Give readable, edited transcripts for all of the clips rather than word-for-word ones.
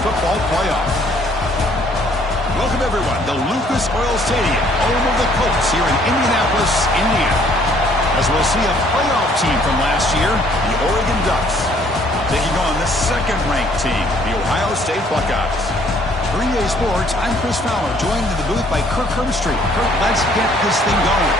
football playoff. Welcome, everyone, to Lucas Oil Stadium, home of the Colts here in Indianapolis, Indiana. As we'll see a playoff team from last year, the Oregon Ducks, taking on the second-ranked team, the Ohio State Buckeyes. For EA Sports, I'm Chris Fowler, joined in the booth by Kirk Herbstreit. Kirk, let's get this thing going.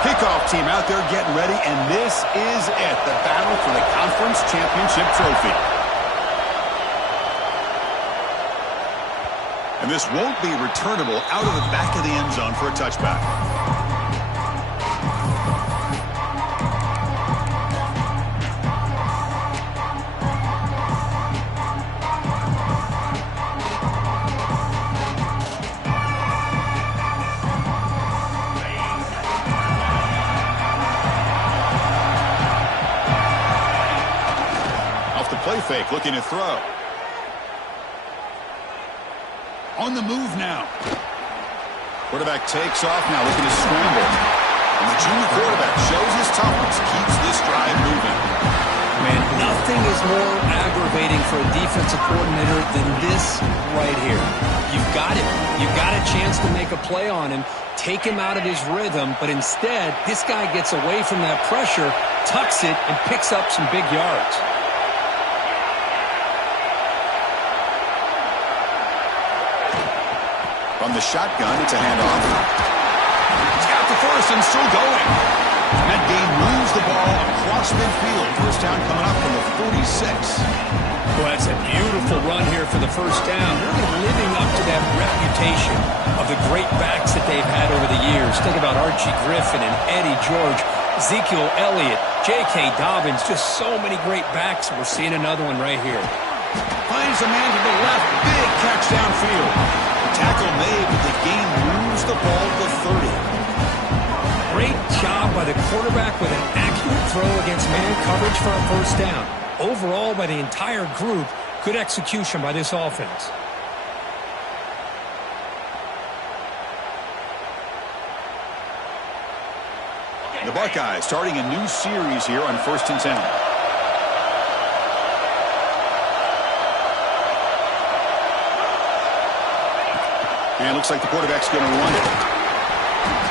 Kickoff team out there getting ready, and this is it, the battle for the conference championship trophy. And this won't be returnable out of the back of the end zone for a touchback. Play fake, looking to throw. On the move now. Quarterback takes off now, looking to scramble. And the junior quarterback shows his toughness, keeps this drive moving. Man, nothing is more aggravating for a defensive coordinator than this right here. You've got it. You've got a chance to make a play on him, take him out of his rhythm, but instead, this guy gets away from that pressure, tucks it, and picks up some big yards. From the shotgun, it's a handoff. He's got the first and still going. And that gain moves the ball across midfield. First down coming up from the 46. Well, that's a beautiful run here for the first down. Really living up to that reputation of the great backs that they've had over the years. Think about Archie Griffin and Eddie George, Ezekiel Elliott, J.K. Dobbins, just so many great backs. We're seeing another one right here. Finds a man to the left. Big catch downfield. Tackle made, but the gain moves the ball to 30. Great job by the quarterback with an accurate throw against man coverage for a first down. Overall, by the entire group, good execution by this offense. The Buckeyes starting a new series here on 1st and 10. And it looks like the quarterback's going to run it.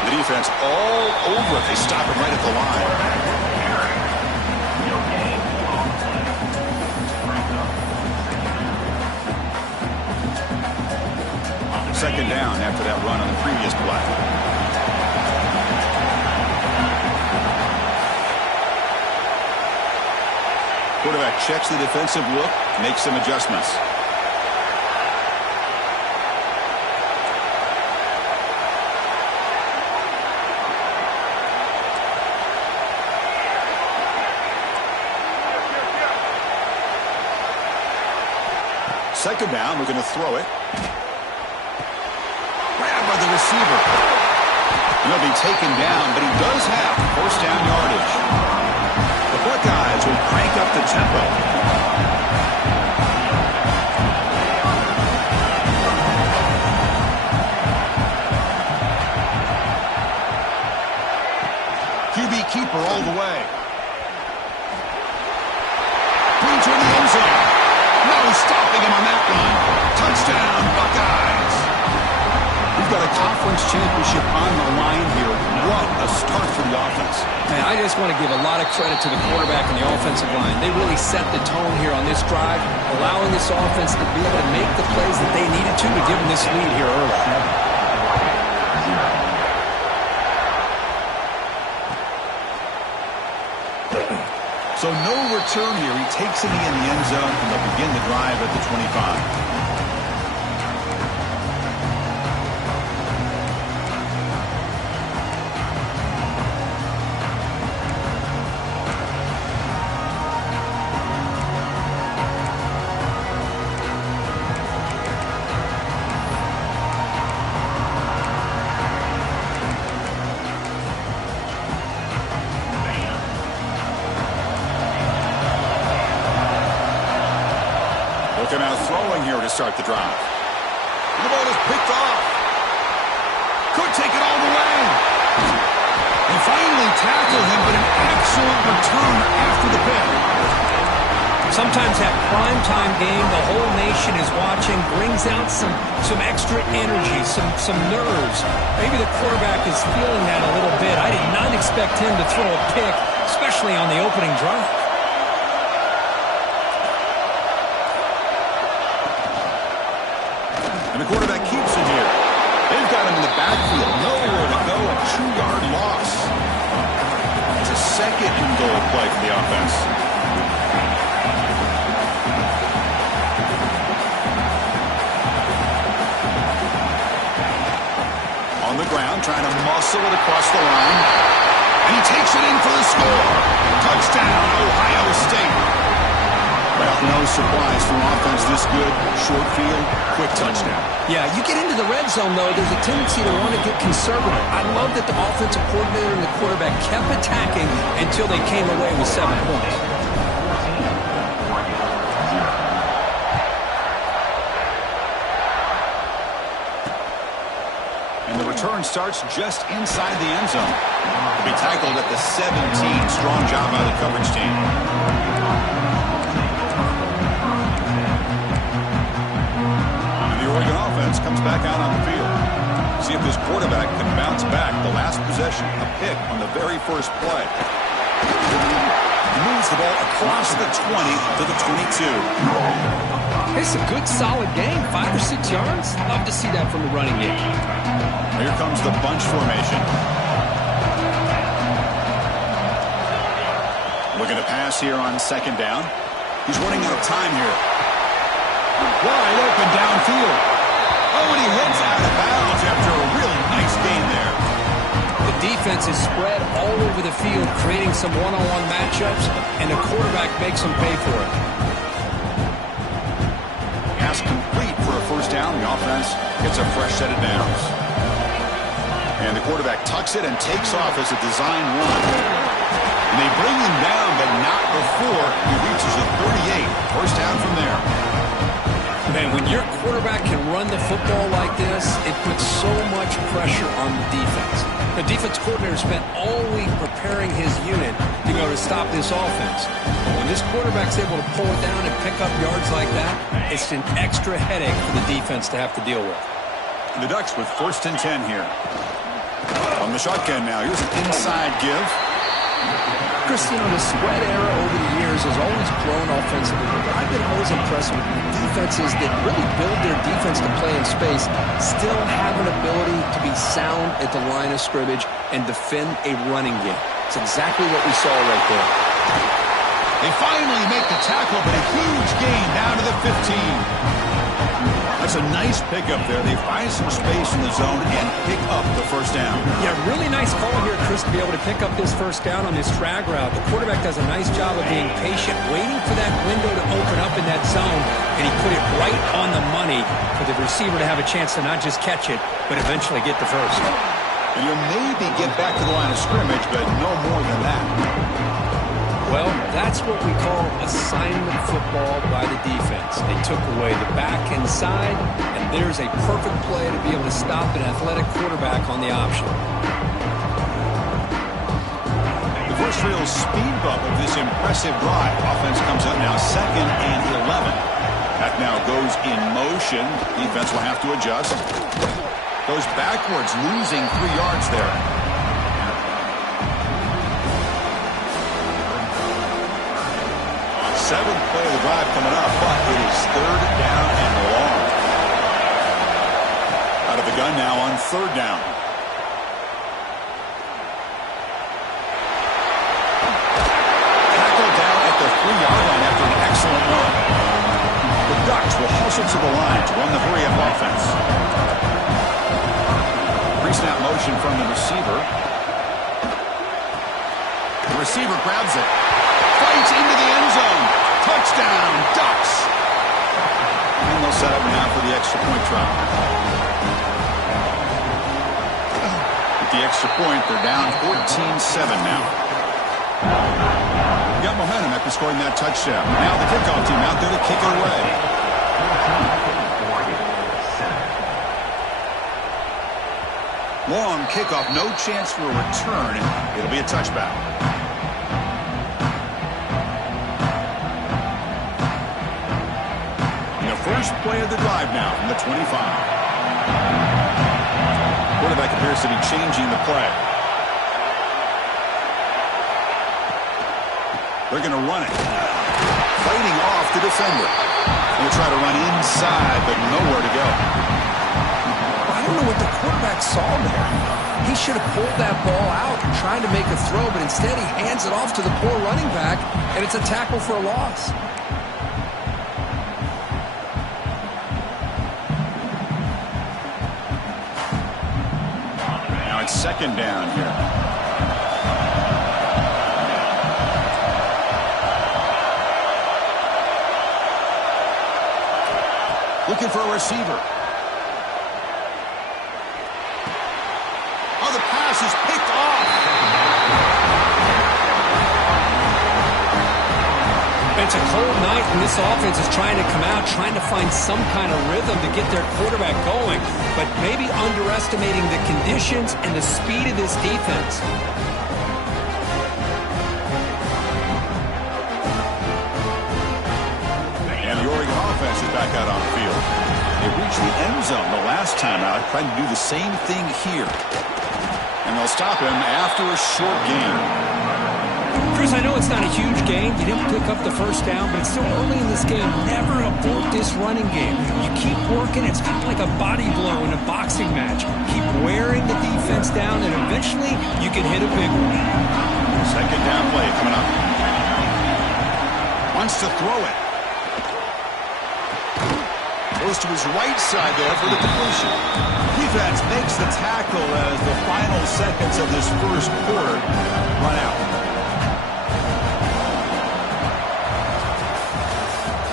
The defense all over it. They stop him right at the line. Second down after that run on the previous play. Quarterback checks the defensive look, makes some adjustments. Second down, we're going to throw it. Grabbed by the receiver. He'll be taken down, but he does have first down yardage. The Buckeyes will crank up the tempo. QB keeper all the way. Into the end zone. No stopping him on that one. Touchdown, Buckeyes. We've got a conference championship on the line here. What a start for the offense. Man, I just want to give a lot of credit to the quarterback and the offensive line. They really set the tone here on this drive, allowing this offense to be able to make the plays that they needed to give them this lead here early. So no return here. He takes it in the end zone, and they'll begin the drive at the 25. Looking out throwing here to start the drive. The ball is picked off. Could take it all the way. He finally tackled him, but an excellent return after the pick. Sometimes that primetime game, the whole nation is watching, brings out some extra energy, some nerves. Maybe the quarterback is feeling that a little bit. I did not expect him to throw a pick, especially on the opening drive. And the quarterback keeps it here. They've got him in the backfield. Nowhere to go. A 2-yard loss. It's a second and goal play for the offense. On the ground, trying to muscle it across the line. And he takes it in for the score. Touchdown, Ohio State. Well, no surprise for an offense this good. Short field, quick touchdown. Yeah, you get into the red zone, though, there's a tendency to want to get conservative. I love that the offensive coordinator and the quarterback kept attacking until they came away with 7 points. And the return starts just inside the end zone. To be tackled at the 17. Strong job by the coverage team. Oregon offense comes back out on the field. See if this quarterback can bounce back. The last possession, a pick on the very first play. He moves the ball across the 20 to the 22. It's a good, solid game. 5 or 6 yards. Love to see that from the running game. Here comes the bunch formation. Looking to pass here on second down. He's running out of time here. Wide open downfield. Oh, and he heads out of bounds after a really nice gain there. The defense is spread all over the field, creating some one-on-one matchups, and the quarterback makes them pay for it. Pass complete for a first down. The offense gets a fresh set of downs. And the quarterback tucks it and takes off as a design run. And they bring him down, but not before he reaches the 38. First down from there. Man, when your quarterback can run the football like this, it puts so much pressure on the defense. The defense coordinator spent all week preparing his unit to go to stop this offense. But when this quarterback's able to pull it down and pick up yards like that, it's an extra headache for the defense to have to deal with. The Ducks with 1st and 10 here. On the shotgun now, here's an inside give. Chris, you know, the spread era over the years has always grown offensively, but I've been always impressed with defenses that really build their defense to play in space, still have an ability to be sound at the line of scrimmage and defend a running game. It's exactly what we saw right there. They finally make the tackle, but a huge gain down to the 15. That's a nice pickup there. They find some space in the zone and pick up the first down. Yeah, really nice call here, Chris, to be able to pick up this first down on this drag route. The quarterback does a nice job of being patient, waiting for that window to open up in that zone, and he put it right on the money for the receiver to have a chance to not just catch it, but eventually get the first. And you'll maybe get back to the line of scrimmage, but no more than that. Well, that's what we call assignment football by the defense. They took away the back inside, and there's a perfect play to be able to stop an athletic quarterback on the option. The first real speed bump of this impressive drive. Offense comes up now 2nd and 11. That now goes in motion. Defense will have to adjust. Goes backwards, losing 3 yards there. 7th play of the drive coming up, but it is 3rd down and long. Out of the gun now on 3rd down. Tackled down at the 3-yard line after an excellent run. The Ducks will hustle to the line to run the hurry-up offense. Pre-snap motion from the receiver. The receiver grabs it. Fights into the end zone. Touchdown, Ducks. And they'll set up now for the extra point try. With the extra point, they're down 14-7 now. Got momentum after scoring that touchdown. Now the kickoff team out there to kick it away. Long kickoff, no chance for a return. It'll be a touchback. The first play of the drive now from the 25. Quarterback appears to be changing the play. They're going to run it. Fighting off the defender. He'll try to run inside, but nowhere to go. I don't know what the quarterback saw there. He should have pulled that ball out and tried to make a throw, but instead he hands it off to the poor running back, and it's a tackle for a loss. Now it's second down here. Looking for a receiver. Oh, the pass is picked off. It's a cold night, and this offense is trying to come out, trying to find some kind of rhythm to get their quarterback going, but maybe underestimating the conditions and the speed of this defense. Offense is back out on the field. They reached the end zone the last time out, trying to do the same thing here. And they'll stop him after a short gain. Chris, I know it's not a huge game. You didn't pick up the first down, but it's still early in this game. Never abort this running game. You keep working. It's kind of like a body blow in a boxing match. Keep wearing the defense down, and eventually you can hit a big one. Second down play coming up. Wants to throw it. Goes to his right side there for the completion. Defense makes the tackle as the final seconds of this first quarter run out.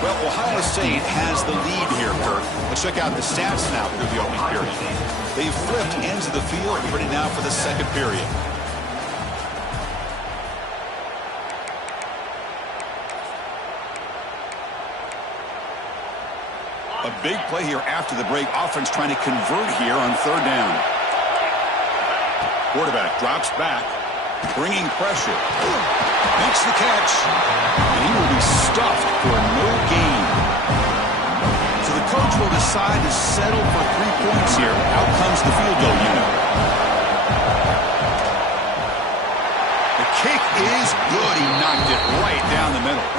Well, Ohio State has the lead here, Kirk. Let's check out the stats now through the opening period. They've flipped ends of the field, ready now for the second period. A big play here after the break. Offense trying to convert here on third down. Quarterback drops back, bringing pressure. Makes the catch. And he will be stuffed for no gain. So the coach will decide to settle for 3 points here. Out comes the field goal unit. The kick is good. He knocked it right down the middle.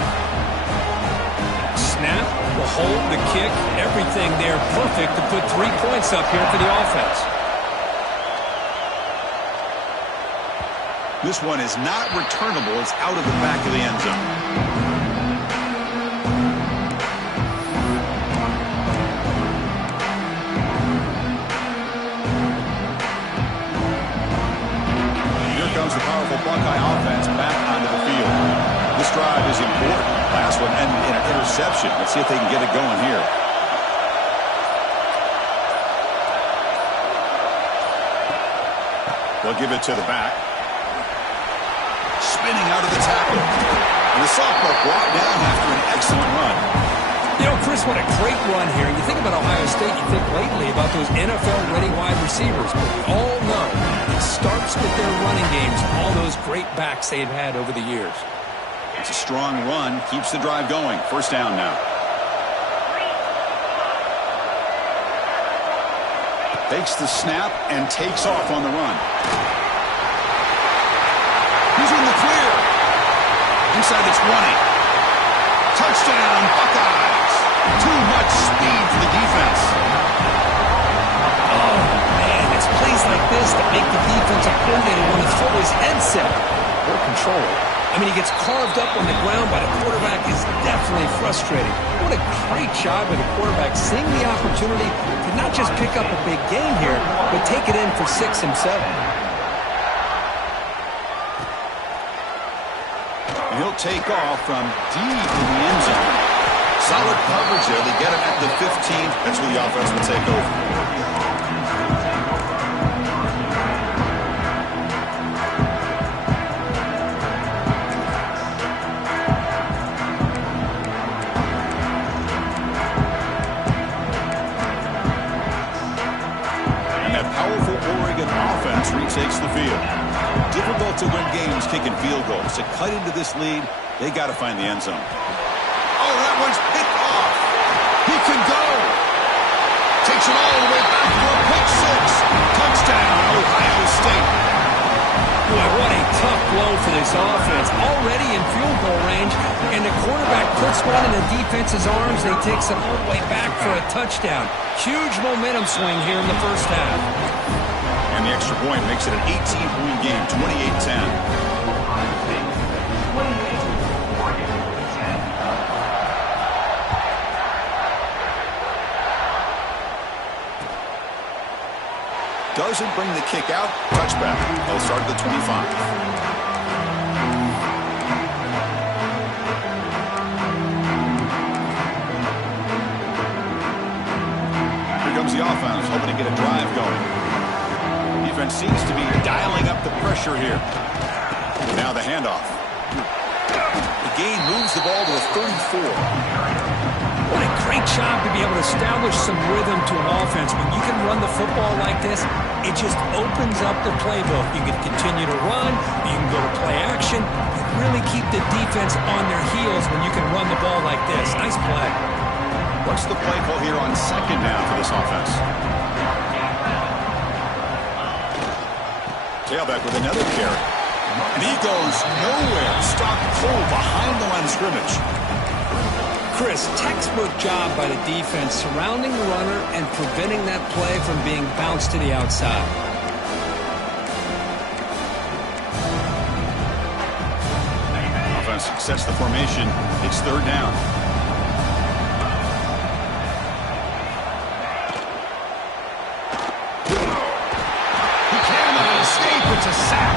Snap, the hold, the kick, everything there perfect to put 3 points up here for the offense. This one is not returnable. It's out of the back of the end zone. Here comes the powerful Buckeye offense back onto the field. This drive is important. Last one ended in an interception. Let's see if they can get it going here. They'll give it to the back. Spinning out of the tackle. And the sophomore brought down after an excellent run. You know, Chris, what a great run here. You think about Ohio State, you think lately about those NFL-ready wide receivers. But we all know it starts with their running games, all those great backs they've had over the years. It's a strong run. Keeps the drive going. First down now. Takes the snap and takes off on the run. He's in the clear. Inside the 20. Touchdown, Buckeyes. Too much speed for the defense. Oh, man, it's plays like this that make the defensive coordinator want to throw his headset. Poor control. I mean, he gets carved up on the ground by the quarterback. Is definitely frustrating. What a great job by the quarterback seeing the opportunity to not just pick up a big gain here, but take it in for 6 himself. And he'll take off from deep in the end zone. Solid coverage there. They get him at the 15. That's where the offense will take over. forsakes the field. Difficult to win games kicking field goals. To cut into this lead, they got to find the end zone. Oh, that one's picked off. He can go. Takes it all the way back for a pick six. Touchdown, Ohio State. Boy, what a tough blow for this offense. Already in field goal range, and the quarterback puts one in the defense's arms, and he takes it all the way back for a touchdown. Huge momentum swing here in the first half. And the extra point makes it an 18-point game, 28-10. Doesn't bring the kick out. Touchback. They'll start at the 25. Here comes the offense, hoping to get a drive going. Defense seems to be dialing up the pressure here. Now the handoff. The gain moves the ball to the 34. What a great job to be able to establish some rhythm to an offense. When you can run the football like this, it just opens up the playbook. You can continue to run. You can go to play action. You really keep the defense on their heels when you can run the ball like this. Nice play. What's the play call here on second down for this offense? Tailback with another carry. And he goes nowhere. Stopped cold behind the line of scrimmage. Chris, textbook job by the defense surrounding the runner and preventing that play from being bounced to the outside. Offense sets the formation. It's third down. He cannot escape. It's a sack.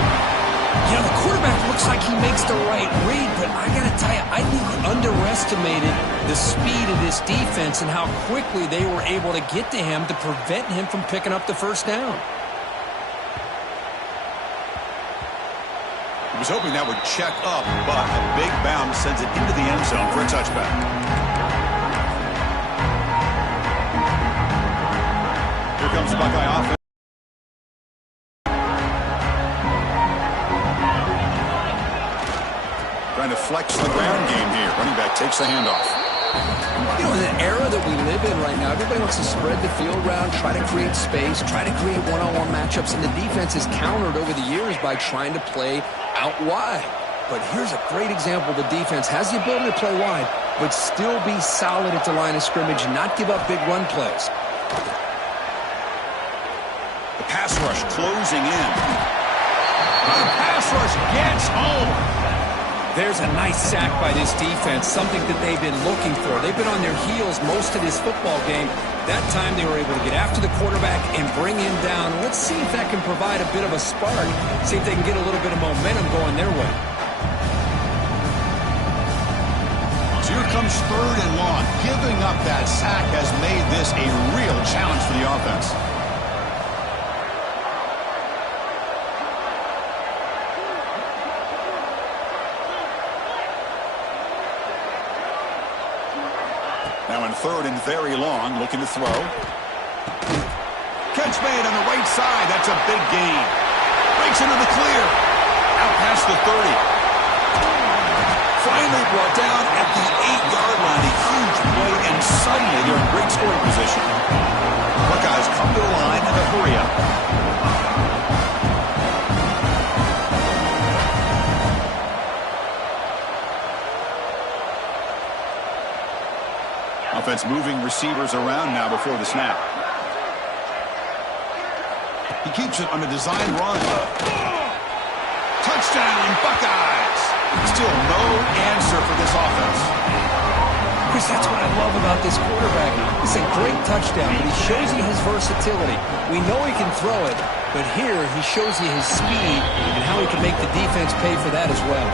You know, the quarterback looks like he makes the right read, but I got to tell you, I think he underestimated the speed of this defense and how quickly they were able to get to him to prevent him from picking up the first down. He was hoping that would check up, but a big bounce sends it into the end zone for a touchback. Here comes the Buckeye offense. Trying to flex the ground game here. Running back takes the handoff. You know, in the era that we live in right now, everybody wants to spread the field around, try to create space, try to create one-on-one matchups, and the defense is countered over the years by trying to play out wide. But here's a great example. The defense has the ability to play wide, but still be solid at the line of scrimmage and not give up big run plays. The pass rush closing in. The pass rush gets home. There's a nice sack by this defense, something that they've been looking for. They've been on their heels most of this football game. That time they were able to get after the quarterback and bring him down. Let's see if that can provide a bit of a spark, see if they can get a little bit of momentum going their way. So here comes third and long. Giving up that sack has made this a real challenge for the offense. Now in third and very long, looking to throw. Catch made on the right side. That's a big gain. Breaks into the clear. Out past the 30. Finally brought down at the 8-yard line. A huge play, and suddenly they're in great scoring position. Buckeyes come to the line in a hurry up. Offense moving receivers around now before the snap. He keeps it on a design run. Touchdown, Buckeyes! Still no answer for this offense. Chris, that's what I love about this quarterback. It's a great touchdown, but he shows you his versatility. We know he can throw it, but here he shows you his speed and how he can make the defense pay for that as well.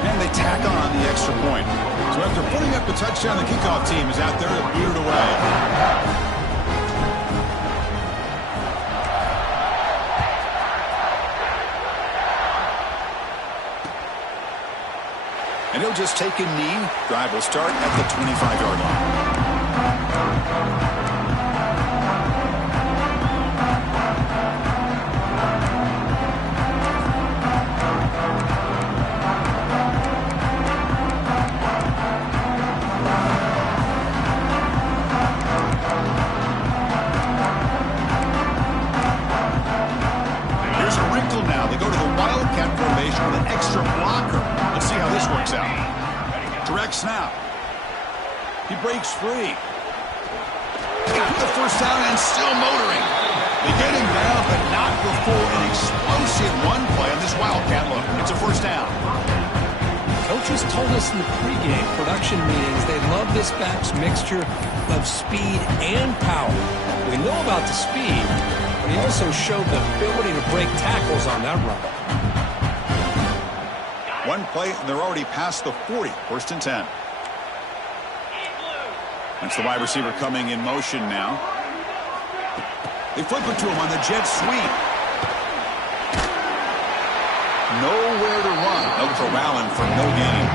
And they tack on the extra point. So after putting up the touchdown, the kickoff team is out there to boot it away. And he'll just take a knee. Drive will start at the 25-yard line. free. Got the first down and still motoring. They get him down, but not before an explosive run play on this Wildcat look. It's a first down. Coaches told us in the pregame production meetings they love this back's mixture of speed and power. We know about the speed, but he also showed the ability to break tackles on that run. One play, and they're already past the 40. First and 10. That's the wide receiver coming in motion now. They flip it to him on the jet sweep. Nowhere to run. They'll corral him for no gain.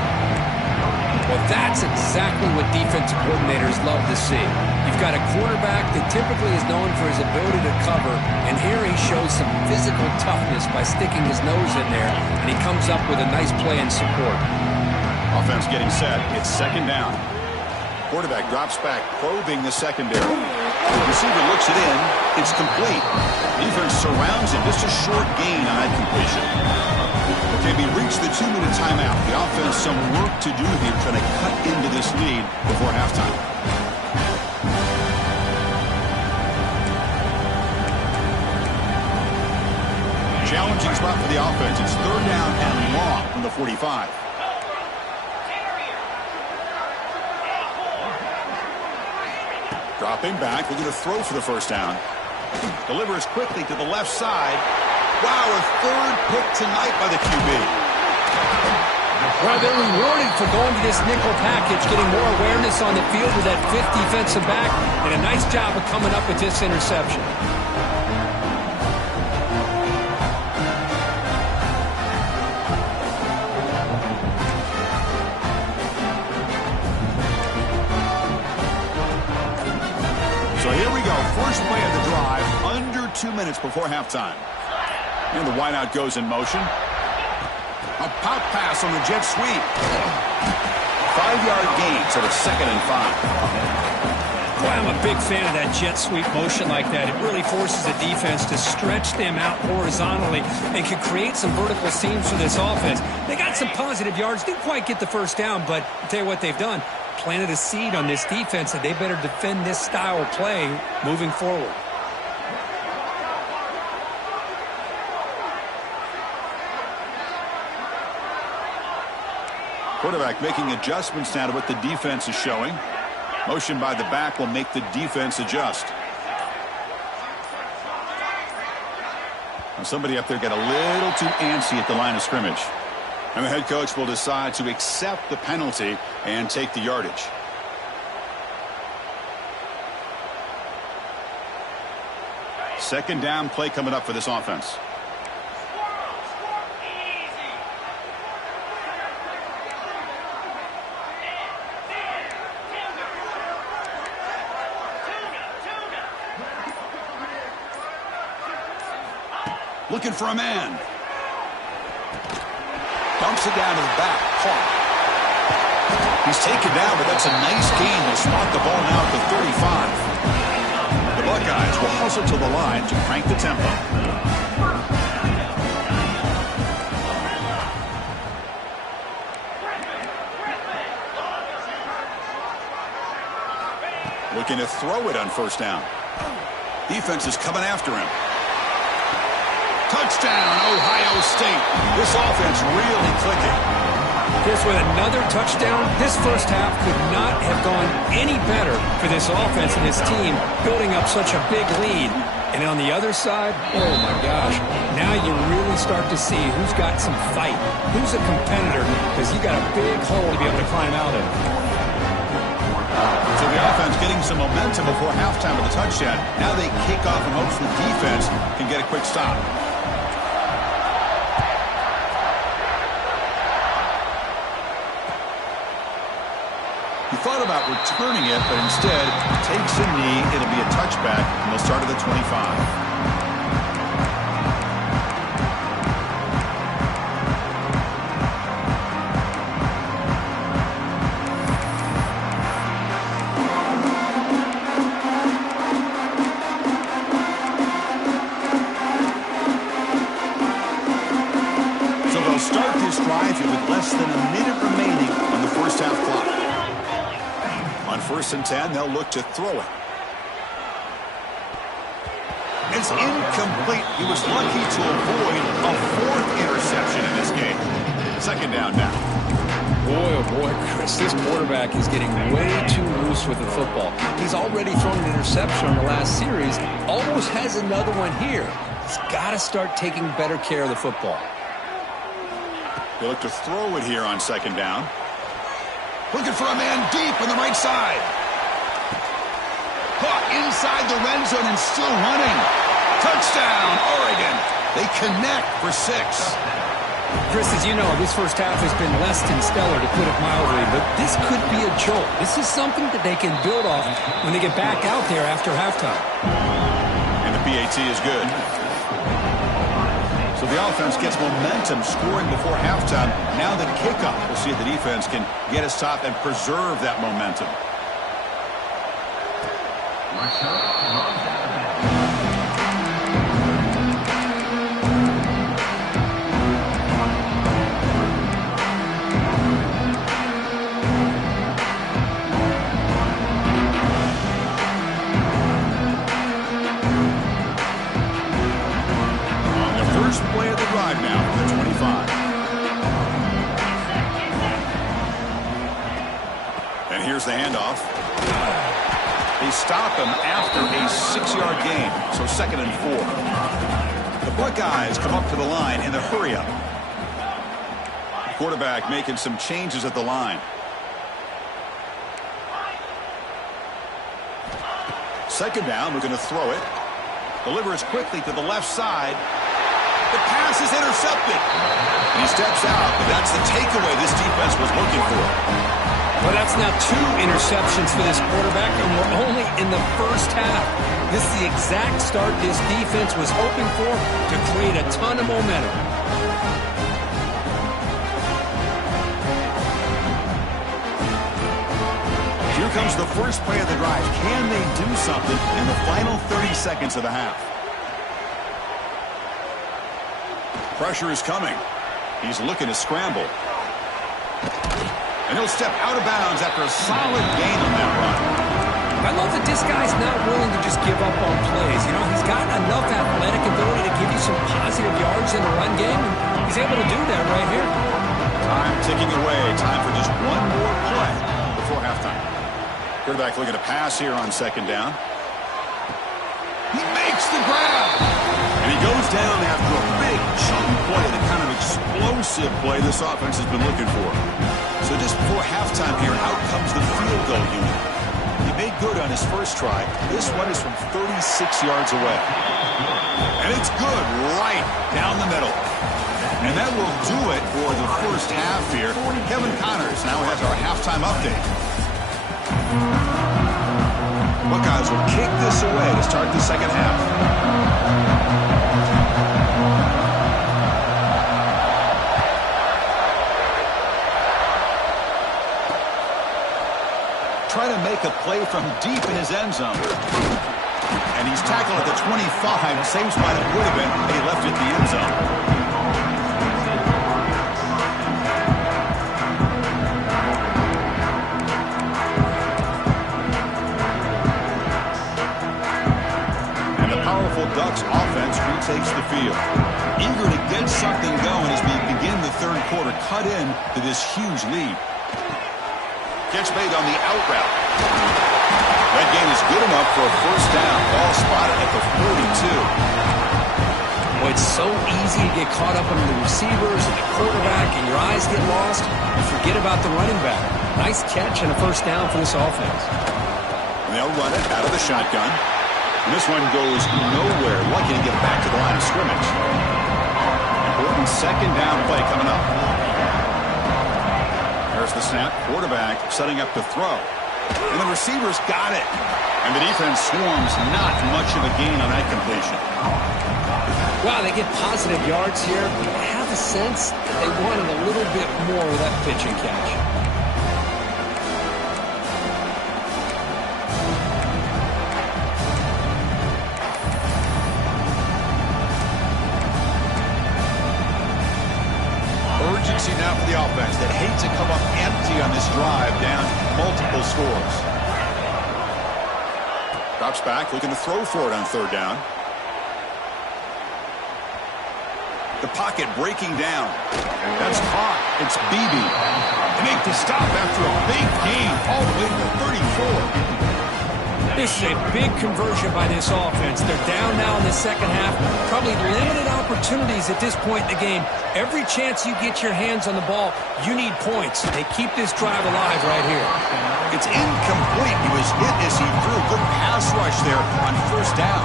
Well, that's exactly what defensive coordinators love to see. You've got a quarterback that typically is known for his ability to cover, and here he shows some physical toughness by sticking his nose in there, and he comes up with a nice play in support. Offense getting set. It's second down. Quarterback drops back, probing the secondary. The receiver looks it in. It's complete. Defense surrounds him. Just a short gain on that completion. Okay, we reached the 2-minute timeout. The offense some work to do here, trying to cut into this lead before halftime. Challenging spot for the offense. It's third down and long from the 45. Dropping back, looking to throw for the first down. Delivers quickly to the left side. Wow, a third pick tonight by the QB. Well, they're rewarded for going to this nickel package, getting more awareness on the field with that fifth defensive back, and a nice job of coming up with this interception. So here we go. First play of the drive, under 2 minutes before halftime. And the wideout goes in motion. A pop pass on the jet sweep. 5-yard gain, so it's second and 5. Boy, I'm a big fan of that jet sweep motion like that. It really forces the defense to stretch them out horizontally and can create some vertical seams for this offense. They got some positive yards. Didn't quite get the first down, but I'll tell you what they've done. Planted a seed on this defense that they better defend this style of play moving forward. Quarterback making adjustments now to what the defense is showing. Motion by the back will make the defense adjust. Now somebody up there got a little too antsy at the line of scrimmage. And the head coach will decide to accept the penalty and take the yardage. Second down play coming up for this offense. Looking for a man. Dumps it down to the back. Caught. He's taken down, but that's a nice gain. They'll spot the ball now at the 35. The Buckeyes will hustle to the line to crank the tempo. Looking to throw it on first down. Defense is coming after him. Touchdown, Ohio State. This offense really clicking. Chris, with another touchdown, this first half could not have gone any better for this offense and this team, building up such a big lead. And on the other side, oh my gosh, now you really start to see who's got some fight, who's a competitor, because you got a big hole to be able to climb out of. So the offense getting some momentum before halftime with a touchdown. Now they kick off in hopes the defense can get a quick stop. He thought about returning it, but instead takes a knee. It'll be a touchback, and they'll start at the 25. So they'll start this drive here with less than a minute remaining on the first half clock. On first 1st and 10. They'll look to throw it. It's incomplete. He was lucky to avoid a 4th interception in this game. 2nd down now. Boy, oh boy, Chris, this quarterback is getting way too loose with the football. He's already thrown an interception on the last series, almost has another one here. He's got to start taking better care of the football. They look to throw it here on 2nd down. Looking for a man deep on the right side. Caught inside the red zone and still running. Touchdown, Oregon. They connect for 6. Chris, as you know, this first half has been less than stellar, to put it mildly, but this could be a jolt. This is something that they can build off when they get back out there after halftime. And the PAT is good. So the offense gets momentum scoring before halftime. Now the kickoff. We'll see if the defense can get us top and preserve that momentum. First play of the drive now for the 25. And here's the handoff. They stop him after a 6-yard gain, so 2nd and 4. The Buckeyes come up to the line in the hurry-up. Quarterback making some changes at the line. 2nd down, we're going to throw it. Delivers quickly to the left side. The pass is intercepted. He steps out, but that's the takeaway this defense was looking for. Well, that's now 2 interceptions for this quarterback, and we're only in the first half. This is the exact start this defense was hoping for to create a ton of momentum. Here comes the first play of the drive. Can they do something in the final 30 seconds of the half? Pressure is coming. He's looking to scramble. And he'll step out of bounds after a solid gain on that run. I love that this guy's not willing to just give up on plays. You know, he's got enough athletic ability to give you some positive yards in the run game, and he's able to do that right here. Time ticking away. Time for just one more play before halftime. Quarterback looking to pass here on 2nd down. He makes the grab. And he goes down after a big chunk play, the kind of explosive play this offense has been looking for. So just before halftime here, out comes the field goal unit. He made good on his first try. This one is from 36 yards away. And it's good right down the middle. And that will do it for the first half here. Kevin Connors now has our halftime update. Buckeyes will kick this away to start the 2nd half. Try to make a play from deep in his end zone. And he's tackled at the 25. Same spot it would have been if he left it in the end zone. Ducks offense retakes the field. Eager to get something going as we begin the 3rd quarter. Cut in to this huge lead. Catch made on the out route. That gain is good enough for a 1st down. Ball spotted at the 42. Well, it's so easy to get caught up under the receivers and the quarterback, and your eyes get lost. You forget about the running back. Nice catch and a 1st down for this offense. And they'll run it out of the shotgun. And this one goes nowhere. Lucky to get it back to the line of scrimmage. Important 2nd down play coming up. There's the snap. Quarterback setting up to throw. And the receivers got it. And the defense swarms. Not much of a gain on that completion. Wow, they get positive yards here, but I have a sense that they wanted a little bit more of that pitch and catch. Urgency now for the offense that hates to come up empty on this drive, down multiple scores. Drops back, looking to throw for it on third down. The pocket breaking down. That's caught. It's Beebe. They make the stop after a big gain all the way to the 34. This is a big conversion by this offense. They're down now in the second half. Probably limited opportunities at this point in the game. Every chance you get your hands on the ball, you need points. They keep this drive alive right here. It's incomplete. He was hit as he threw a good pass rush there on first down.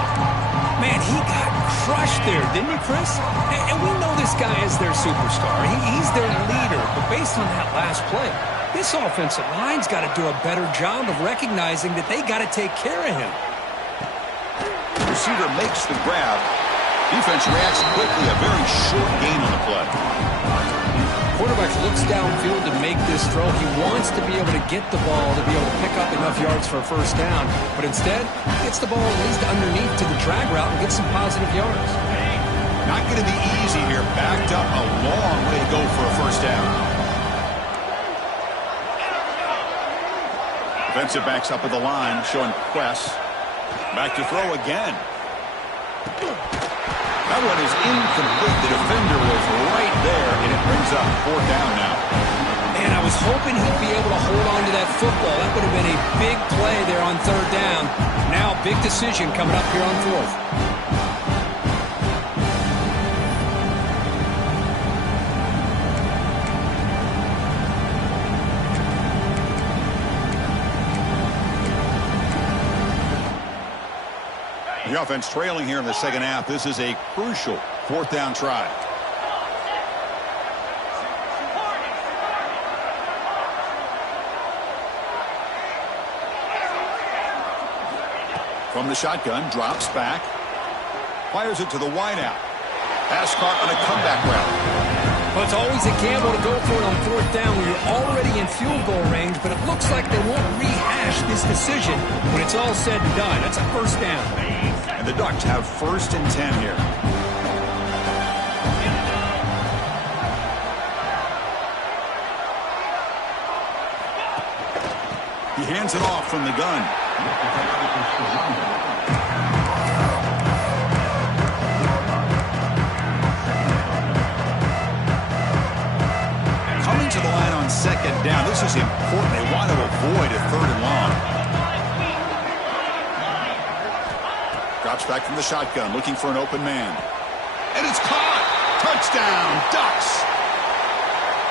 Man, he got crushed there, didn't he, Chris? And we know this guy is their superstar. He's their leader. But based on that last play, this offensive line's got to do a better job of recognizing that they got to take care of him. The receiver makes the grab. Defense reacts quickly. A very short gain on the play. Quarterback looks downfield to make this throw. He wants to be able to get the ball to be able to pick up enough yards for a first down. But instead, gets the ball at least underneath to the drag route and gets some positive yards. Not going to be easy here. Backed up a long way to go for a first down. Defensive backs up at the line, showing press. Back to throw again. That one is incomplete. The defender was right there, and it brings up fourth down now. Man, I was hoping he'd be able to hold on to that football. That would have been a big play there on third down. Now, big decision coming up here on fourth. The offense trailing here in the second half. This is a crucial fourth down try. From the shotgun, drops back. Fires it to the wideout. Pass caught on a comeback route. Well, it's always a gamble to go for it on fourth down when you're already in field goal range, but it looks like they won't rehash this decision when it's all said and done. That's a first down. And the Ducks have first and 10 here. He hands it off from the gun. Coming to the line on second down. This is important. They want to avoid a third and long. Drops back from the shotgun, looking for an open man. And it's caught! Touchdown, Ducks!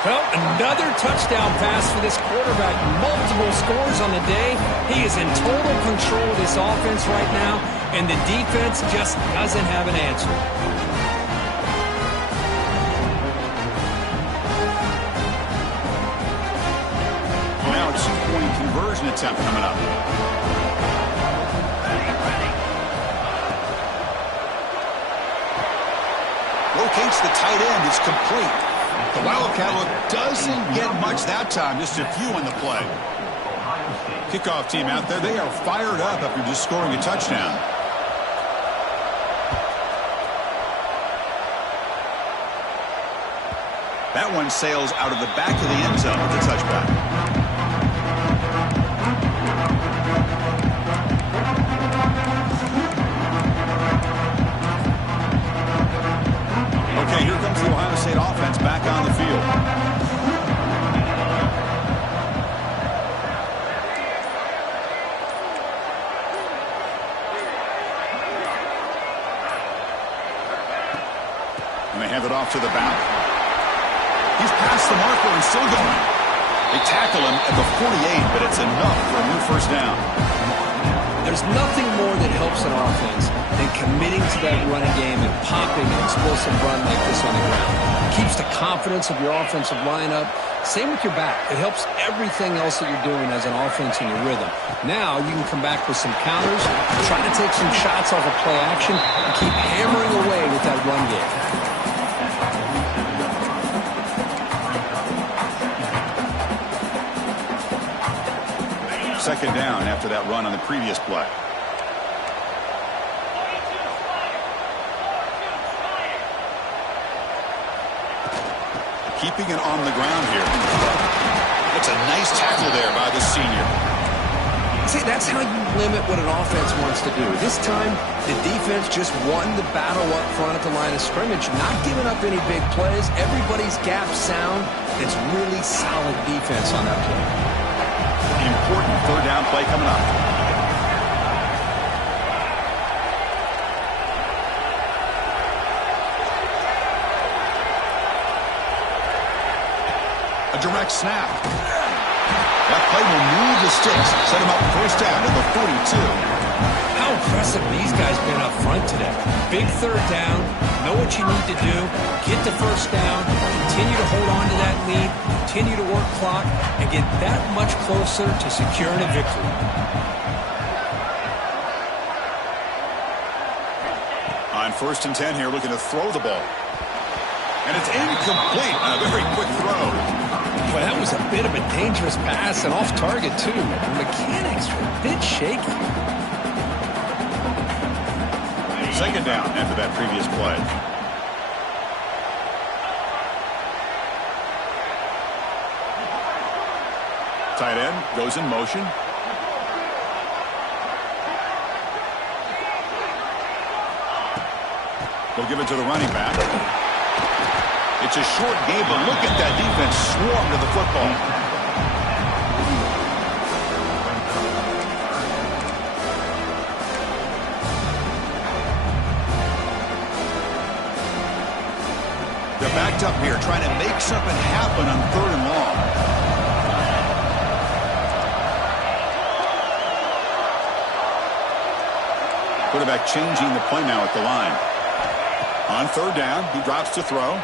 Well, another touchdown pass for this quarterback. Multiple scores on the day. He is in total control of this offense right now, and the defense just doesn't have an answer. Now a two-point conversion attempt coming up. Locates the tight end. It's complete. The Wildcat look doesn't get much that time. Just a few on the play. Kickoff team out there. They are fired up after just scoring a touchdown. That one sails out of the back of the end zone with the touchback. Okay, here comes the Ohio State offense back on the field. And they hand it off to the back. He's past the marker and still going. They tackle him at the 48, but it's enough for a new first down. There's nothing more that helps an offense than committing to that running game and popping an explosive run like this on the ground. It keeps the confidence of your offensive lineup. Same with your back. It helps everything else that you're doing as an offense in your rhythm. Now you can come back with some counters, try to take some shots off of play action, and keep hammering away with that run game. Second down after that run on the previous play. Keeping it on the ground here. It's a nice tackle there by the senior. See, that's how you limit what an offense wants to do. This time, the defense just won the battle up front at the line of scrimmage, not giving up any big plays. Everybody's gap sound. It's really solid defense on that play. Important third down play coming up. A direct snap. That play will move the sticks, set him up first down at the 42. How impressive these guys been up front today. Big third down, know what you need to do, get the first down, continue to hold on to that lead, continue to work clock, and get that much closer to securing a victory. On 1st and 10 here, looking to throw the ball. And it's incomplete on a very quick throw. Well, that was a bit of a dangerous pass and off target, too. The mechanics were a bit shaky. Second down after that previous play. Tight end goes in motion. They'll give it to the running back. It's a short game, but look at that defense swarm to the football. They're backed up here, trying to make something happen on 3rd and long. Quarterback changing the play now at the line. On 3rd down, he drops to throw.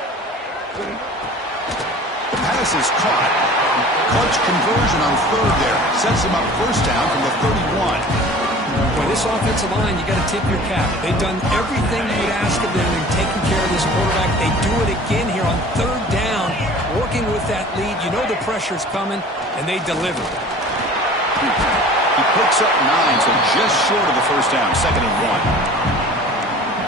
The pass is caught. Clutch conversion on 3rd there. Sets him up first down from the 31. Boy, this offensive line, you got to tip your cap. They've done everything you would ask of them in taking care of this quarterback. They do it again here on 3rd down, working with that lead. You know the pressure's coming, and they deliver. He picks up 9, so just short of the first down, 2nd and 1.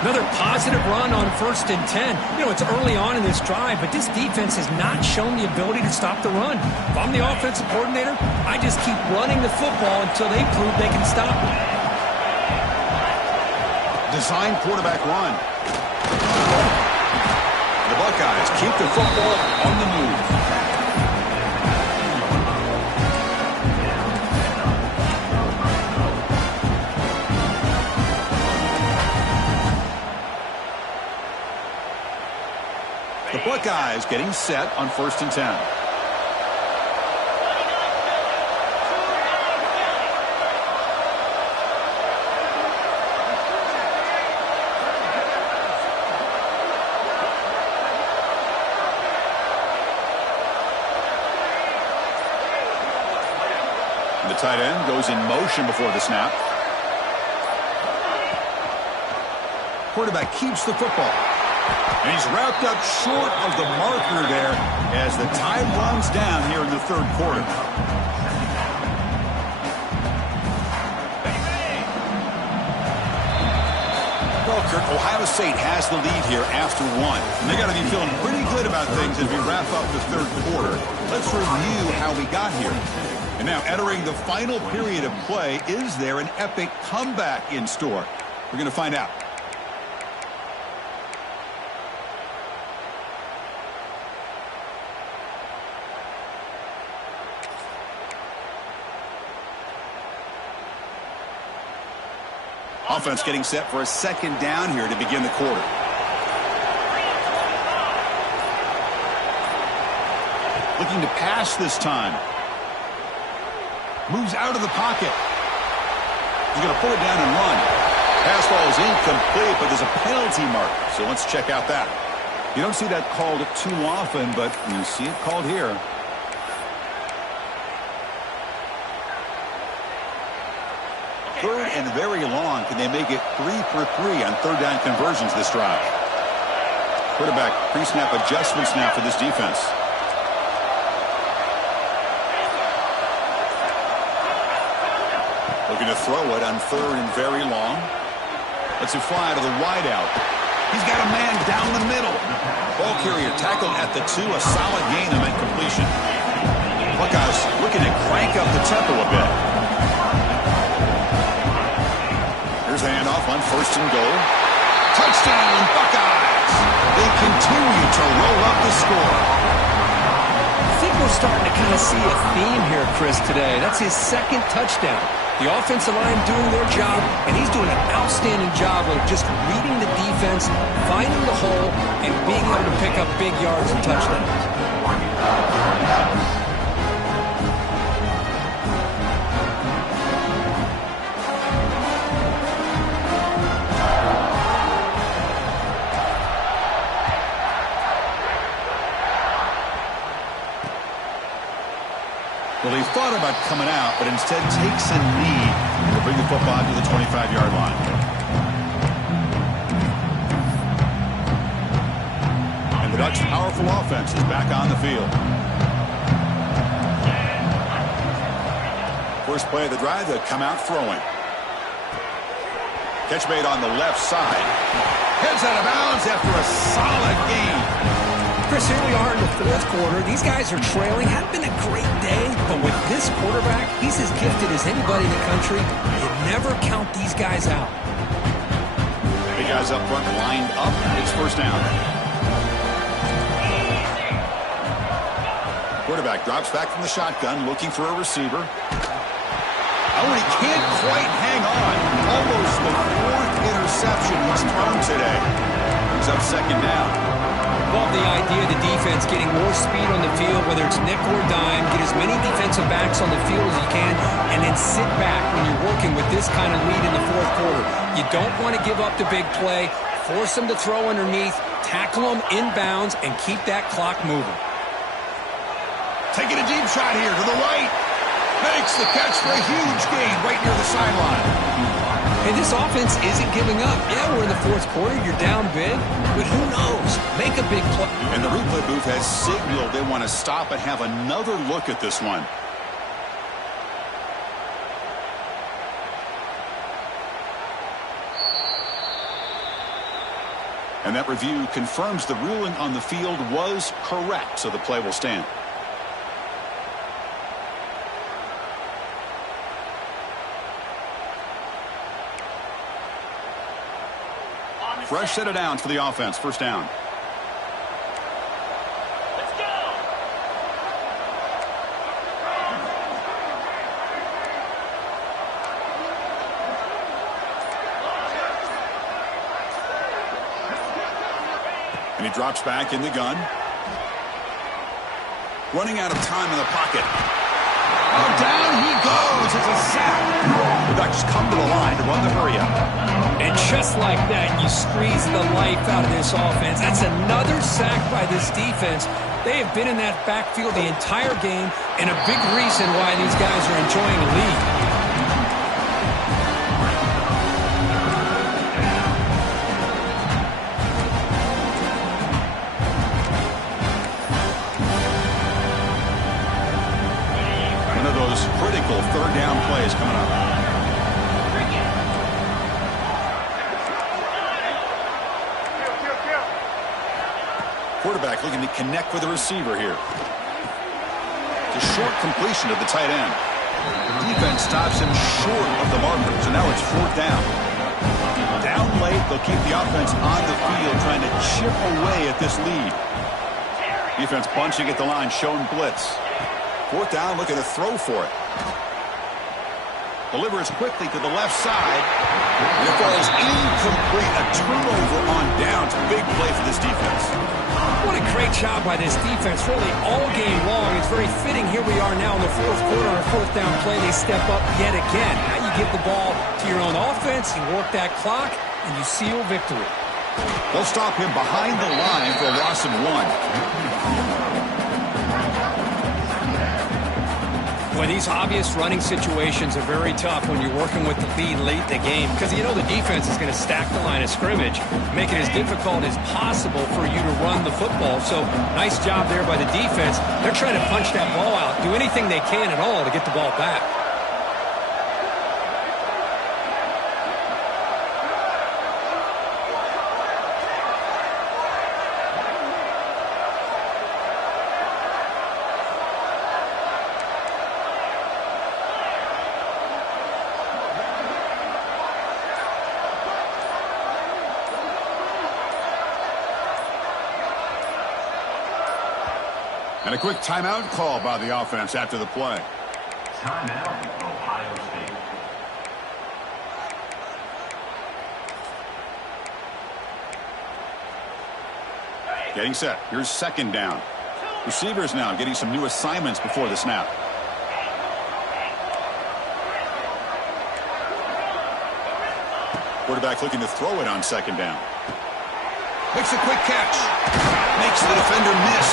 Another positive run on 1st and 10. You know, it's early on in this drive, but this defense has not shown the ability to stop the run. If I'm the offensive coordinator, I just keep running the football until they prove they can stop it. Design quarterback run. The Buckeyes keep the football on the move. The Buckeyes getting set on 1st and 10. The tight end goes in motion before the snap. Quarterback keeps the football. And he's wrapped up short of the marker there as the time runs down here in the 3rd quarter. Well, Kirk, Ohio State has the lead here after 1. And they got to be feeling pretty good about things as we wrap up the 3rd quarter. Let's review how we got here. And now entering the final period of play, is there an epic comeback in store? We're going to find out. Offense getting set for a 2nd down here to begin the quarter. Looking to pass this time. Moves out of the pocket. He's going to pull it down and run. Pass ball is incomplete, but there's a penalty mark. So let's check out that. You don't see that called too often, but you see it called here. Third and very long. Can they make it 3 for 3 on 3rd down conversions this drive? Quarterback pre-snap adjustments now for this defense. Looking to throw it on 3rd and very long. Lets it fly to the wideout. He's got a man down the middle. Ball carrier tackled at the 2. A solid gain on that completion. Buckeyes looking to crank up the tempo a bit. off on 1st and goal. Touchdown, Buckeyes! They continue to roll up the score. I think we're starting to kind of see a theme here, Chris, today. That's his 2nd touchdown. The offensive line doing their job, and he's doing an outstanding job of just reading the defense, finding the hole, and being able to pick up big yards and touchdowns. Well, he thought about coming out, but instead takes a knee to bring the football to the 25-yard line. And the Ducks' powerful offense is back on the field. First play of the drive, they'll come out throwing. Catch made on the left side. Heads out of bounds after a solid gain. Chris, here we are in the 4th quarter. These guys are trailing. Hadn't been a great day, but with this quarterback, he's as gifted as anybody in the country. You never count these guys out. Big guys up front lined up. It's 1st down. Quarterback drops back from the shotgun, looking for a receiver. Oh, he can't quite hang on. Almost the 4th interception he's thrown today. He's up 2nd down. Love the idea of the defense getting more speed on the field, whether it's nickel or dime, get as many defensive backs on the field as you can, and then sit back when you're working with this kind of lead in the 4th quarter. You don't want to give up the big play, force them to throw underneath, tackle them inbounds, and keep that clock moving. Taking a deep shot here to the right. Makes the catch for a huge gain right near the sideline. And this offense isn't giving up. Yeah, we're in the 4th quarter. You're down big. But who knows? Make a big play. And the replay booth has signaled they want to stop and have another look at this one. And that review confirms the ruling on the field was correct, so the play will stand. Fresh set of downs for the offense. 1st down. Let's go. And he drops back in the gun. Running out of time in the pocket. Oh, down he goes. It's a sack. The Ducks come to the line to run the hurry-up. And just like that, you squeeze the life out of this offense. That's another sack by this defense. They have been in that backfield the entire game, and a big reason why these guys are enjoying a lead. One of those critical 3rd down plays coming up. Quarterback looking to connect with the receiver here. It's a short completion to the tight end. The defense stops him short of the marker, so now it's 4th down. Down late, they'll keep the offense on the field, trying to chip away at this lead. Defense bunching at the line, showing blitz. 4th down, looking to throw for it. Delivers quickly to the left side. And it falls incomplete. A turnover on downs. Big play for this defense. What a great job by this defense, really all game long. It's very fitting. Here we are now in the 4th quarter on a 4th down play. They step up yet again. Now you give the ball to your own offense, you work that clock, and you seal victory. They'll stop him behind the line for a loss of 1. Boy, these obvious running situations are very tough when you're working with the lead late in the game, because you know the defense is going to stack the line of scrimmage, make it as difficult as possible for you to run the football. So nice job there by the defense. They're trying to punch that ball out, do anything they can at all to get the ball back. And a quick timeout call by the offense after the play. Timeout, Ohio State. Getting set. Here's second down. Receivers now getting some new assignments before the snap. Quarterback looking to throw it on second down. Makes a quick catch. Makes the defender miss.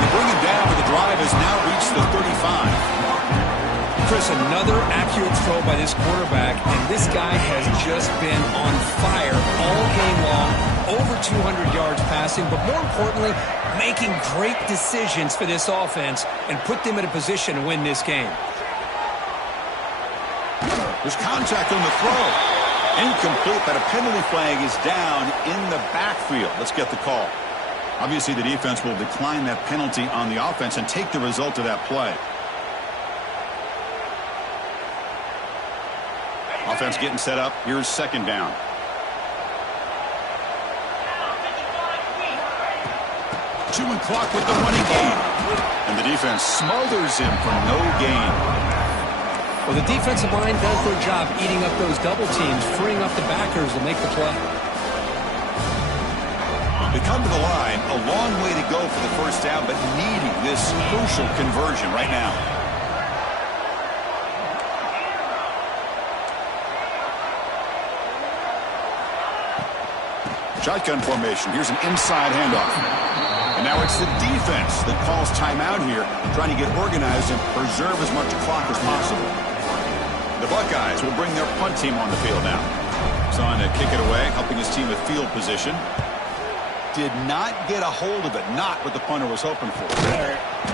They bring him down, but the drive has now reached the 35. Chris, another accurate throw by this quarterback, and this guy has just been on fire all game long. Over 200 yards passing, but more importantly, making great decisions for this offense and put them in a position to win this game. There's contact on the throw. Incomplete, but a penalty flag is down in the backfield. Let's get the call. Obviously, the defense will decline that penalty on the offense and take the result of that play. Offense getting set up. Here's second down. Chewing clock with the running game. And the defense smothers him for no gain. Well, the defensive line does their job eating up those double teams, freeing up the backers to make the play. They come to the line, a long way to go for the first down, but needing this crucial conversion right now. Shotgun formation. Here's an inside handoff. And now it's the defense that calls timeout here, trying to get organized and preserve as much clock as possible. The Buckeyes will bring their punt team on the field now. He's on to kick it away, helping his team with field position. Did not get a hold of it, not what the punter was hoping for.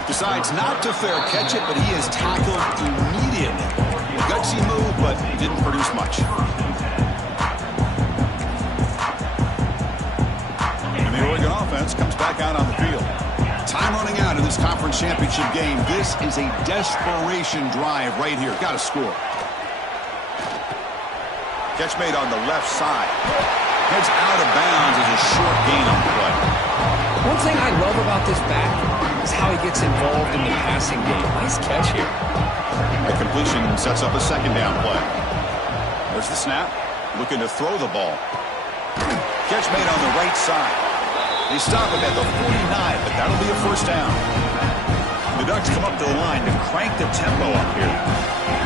Decides not to fair catch it, but he is tackled immediately. A gutsy move, but didn't produce much. Oregon offense comes back out on the field. Time running out in this conference championship game. This is a desperation drive right here. Got to score. Catch made on the left side. Heads out of bounds as a short gain on the play. One thing I love about this back is how he gets involved in the passing game. Nice catch here. The completion sets up a second down play. There's the snap. Looking to throw the ball. Catch made on the right side. They stop him at the 49, but that'll be a first down. The Ducks come up to the line to crank the tempo up here.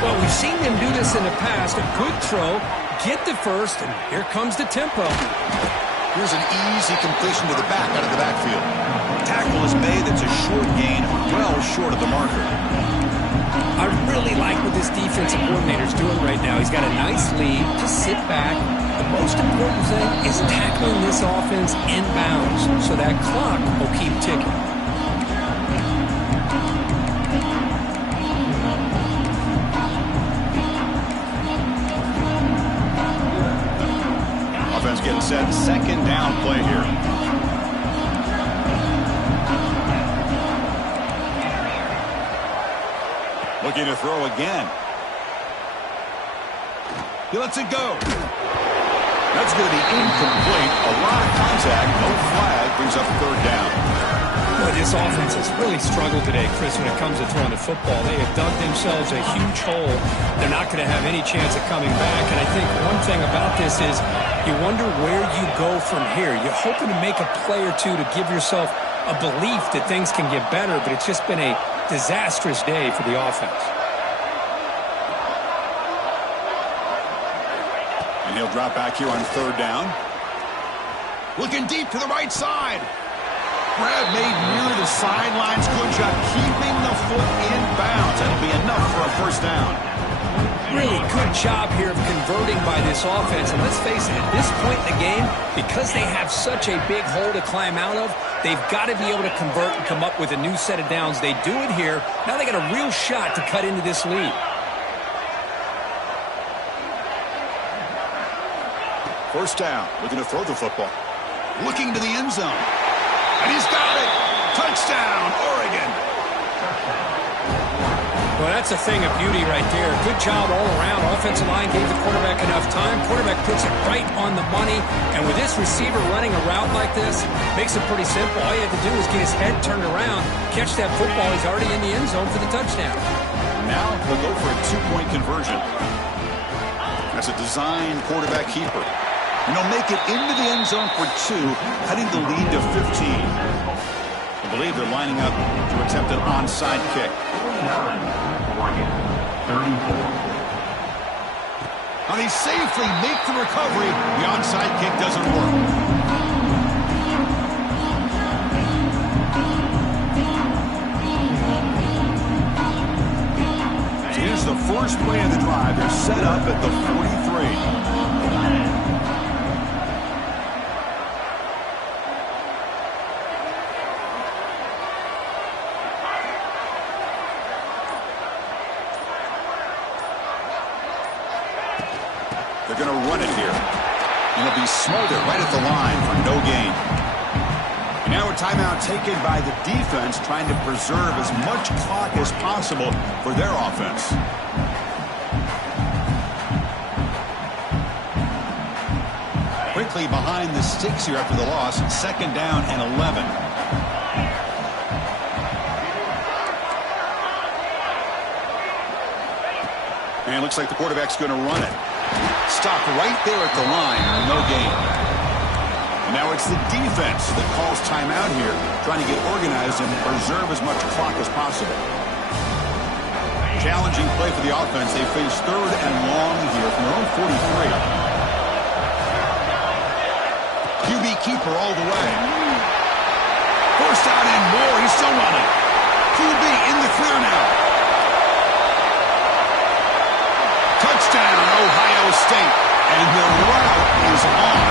Well, we've seen them do this in the past. A good throw, get the first, and here comes the tempo. Here's an easy completion to the back out of the backfield. Tackle is made. That's a short gain, well short of the marker. I really like what this defensive coordinator's doing right now. He's got a nice lead. Just sit back. The most important thing is tackling this offense inbounds so that clock will keep ticking. Offense getting set. Second down play here. Looking to throw again. He lets it go. That's going to be incomplete. A lot of contact. No flag. Brings up third down. Boy, this offense has really struggled today, Chris, when it comes to throwing the football. They have dug themselves a huge hole. They're not going to have any chance of coming back. And I think one thing about this is you wonder where you go from here. You're hoping to make a play or two to give yourself a belief that things can get better, but it's just been a disastrous day for the offense. And he'll drop back here on third down. Looking deep to the right side. Grab made near the sidelines. Good job keeping the foot in bounds. That'll be enough for a first down. Really good job here of converting by this offense. And let's face it, at this point in the game, because they have such a big hole to climb out of, they've got to be able to convert and come up with a new set of downs. They do it here. Now they got a real shot to cut into this lead. First down, looking to throw the football. Looking to the end zone. And he's got it. Touchdown, Oregon. Well, that's a thing of beauty right there. Good job all around. Offensive line gave the quarterback enough time. Quarterback puts it right on the money. And with this receiver running a route like this, makes it pretty simple. All you have to do is get his head turned around, catch that football. He's already in the end zone for the touchdown. Now we'll go for a two-point conversion. That's a design quarterback keeper. And he'll make it into the end zone for 2, cutting the lead to 15. I believe they're lining up to attempt an onside kick. 34. Now they safely make the recovery. The onside kick doesn't work. So here's the first play of the drive. They're set up at the 43. They're going to run it here. And it'll be smothered right at the line for no gain. And now a timeout taken by the defense, trying to preserve as much clock as possible for their offense. Quickly behind the sticks here after the loss. 2nd down and 11. And it looks like the quarterback's going to run it. Stopped right there at the line. No gain. And now it's the defense that calls timeout here, trying to get organized and preserve as much clock as possible. Challenging play for the offense. They face 3rd and long here from their own 43. QB keeper all the way. First down and more. He's still running. QB in the clear now. Touchdown, Ohio State. And the route is on.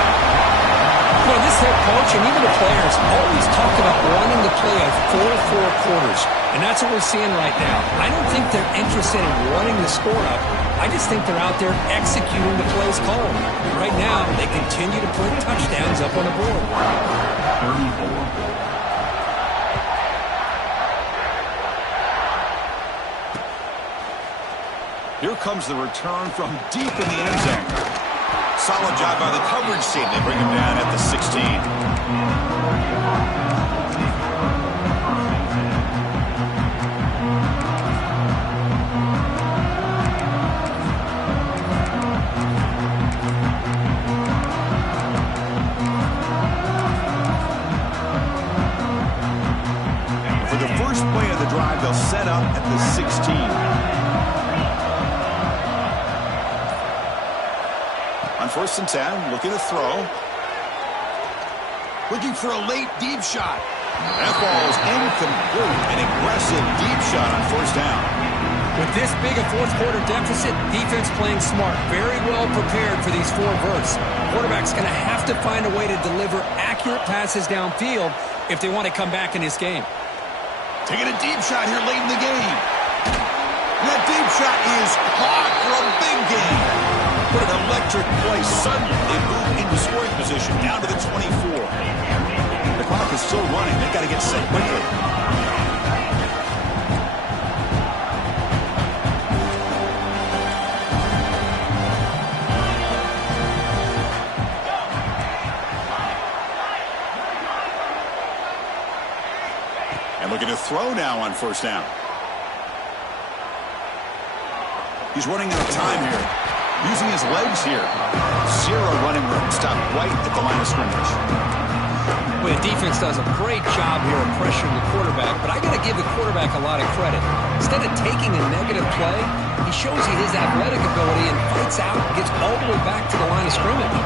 Well, this head coach and even the players always talk about wanting to play a full 4 quarters. And that's what we're seeing right now. I don't think they're interested in running the score up. I just think they're out there executing the plays called. And right now, they continue to put touchdowns up on the board. 34. Here comes the return from deep in the end zone. Solid job by the coverage team. They bring him down at the 16. For the first play of the drive, they'll set up at the 16. On 1st and 10, looking to throw. Looking for a late deep shot. That ball is incomplete. An aggressive deep shot on 1st down. With this big a 4th quarter deficit, defense playing smart. Very well prepared for these 4 verts. Quarterback's going to have to find a way to deliver accurate passes downfield if they want to come back in this game. Taking a deep shot here late in the game. And that deep shot is caught for a big gain. What an electric play. Suddenly, they move into scoring position down to the 24. The clock is still running. They've got to get set quickly. And looking to throw now on 1st down. He's running out of time here. Using his legs here. 0 running room. Stopped right at the line of scrimmage. Well, the defense does a great job here of pressuring the quarterback, but I got to give the quarterback a lot of credit. Instead of taking a negative play, he shows you his athletic ability and fights out and gets all the way back to the line of scrimmage.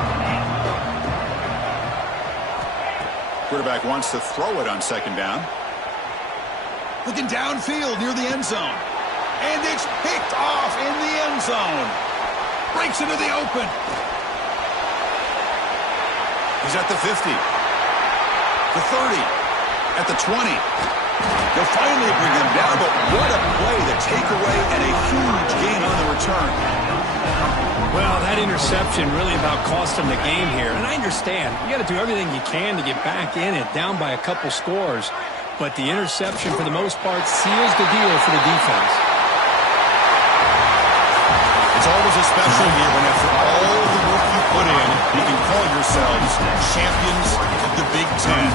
Quarterback wants to throw it on 2nd down. Looking downfield near the end zone. And it's picked off in the end zone. Breaks into the open. He's at the 50. The 30. At the 20. They'll finally bring him down, but what a play, the takeaway, and a huge gain on the return. Well, that interception really about cost him the game here. And I understand. You got to do everything you can to get back in it, down by a couple scores. But the interception, for the most part, seals the deal for the defense. It's always a special year when after all the work you put in, you can call yourselves champions of the Big Ten.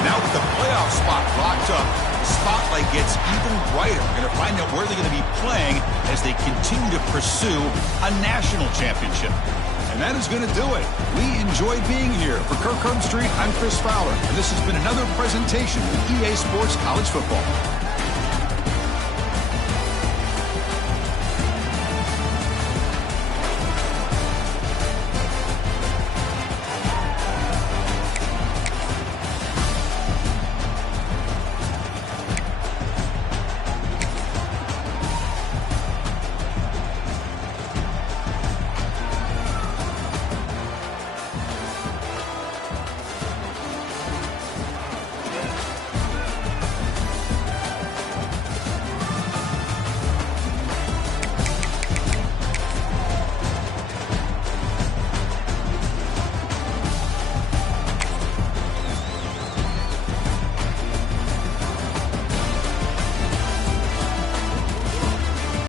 And now with the playoff spot locked up, the spotlight gets even brighter. We're going to find out where they're going to be playing as they continue to pursue a national championship. And that is going to do it. We enjoyed being here. For Kirk Herbstreit, I'm Chris Fowler, and this has been another presentation of EA Sports College Football.